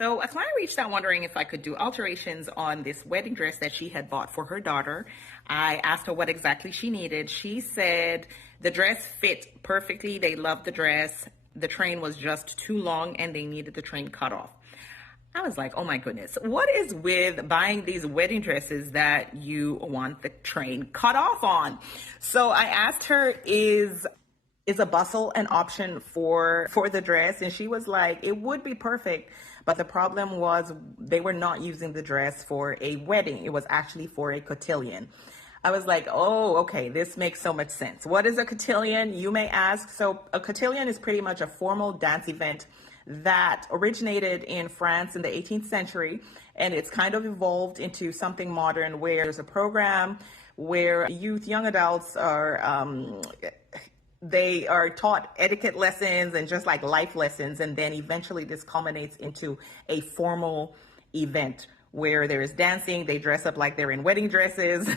So a client reached out wondering if I could do alterations on this wedding dress that she had bought for her daughter. I asked her what exactly she needed. She said the dress fit perfectly. They loved the dress. The train was just too long and they needed the train cut off. I was like, oh my goodness, what is with buying these wedding dresses that you want the train cut off on? So I asked her, is a bustle an option for the dress? And she was like, it would be perfect, but the problem was they were not using the dress for a wedding. It was actually for a cotillion. I was like, oh, okay, this makes so much sense. What is a cotillion, you may ask? So a cotillion is pretty much a formal dance event that originated in France in the 18th century, and it's kind of evolved into something modern where there's a program where young adults they are taught etiquette lessons and just like life lessons. And then eventually this culminates into a formal event where there is dancing. They dress up like they're in wedding dresses.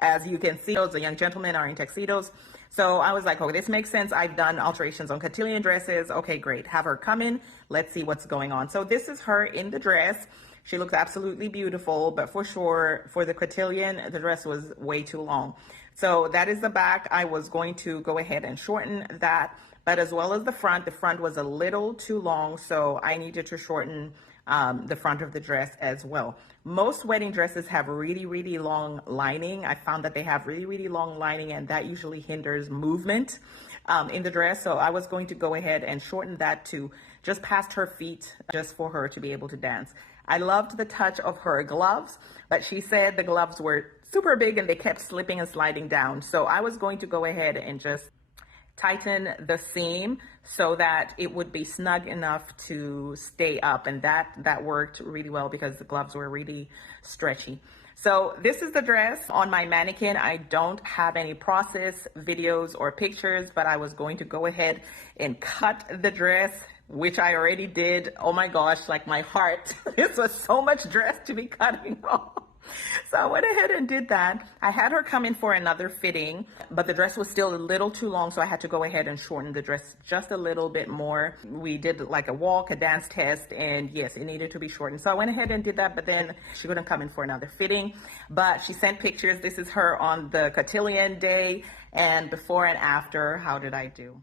As you can see, the young gentlemen are in tuxedos. So I was like, oh, this makes sense. I've done alterations on cotillion dresses. Okay, great. Have her come in. Let's see what's going on. So this is her in the dress. She looks absolutely beautiful, but for sure, for the cotillion, the dress was way too long. So that is the back. I was going to go ahead and shorten that, but as well as the front was a little too long, so I needed to shorten the front of the dress as well. Most wedding dresses have really, really long lining. I found that they have really, really long lining, and that usually hinders movement in the dress. So I was going to go ahead and shorten that to just past her feet, just for her to be able to dance. I loved the touch of her gloves, but she said the gloves were super big and they kept slipping and sliding down. So I was going to go ahead and just tighten the seam so that it would be snug enough to stay up. And that worked really well because the gloves were really stretchy. So this is the dress on my mannequin. I don't have any process videos or pictures, but I was going to go ahead and cut the dress, which I already did. Oh my gosh, like my heart. This was so much dress to be cutting off. So I went ahead and did that. I had her come in for another fitting, but the dress was still a little too long, so I had to go ahead and shorten the dress just a little bit more. We did like a dance test, and yes, it needed to be shortened. So I went ahead and did that, but then she couldn't come in for another fitting. But she sent pictures. This is her on the cotillion day, and before and after. How did I do?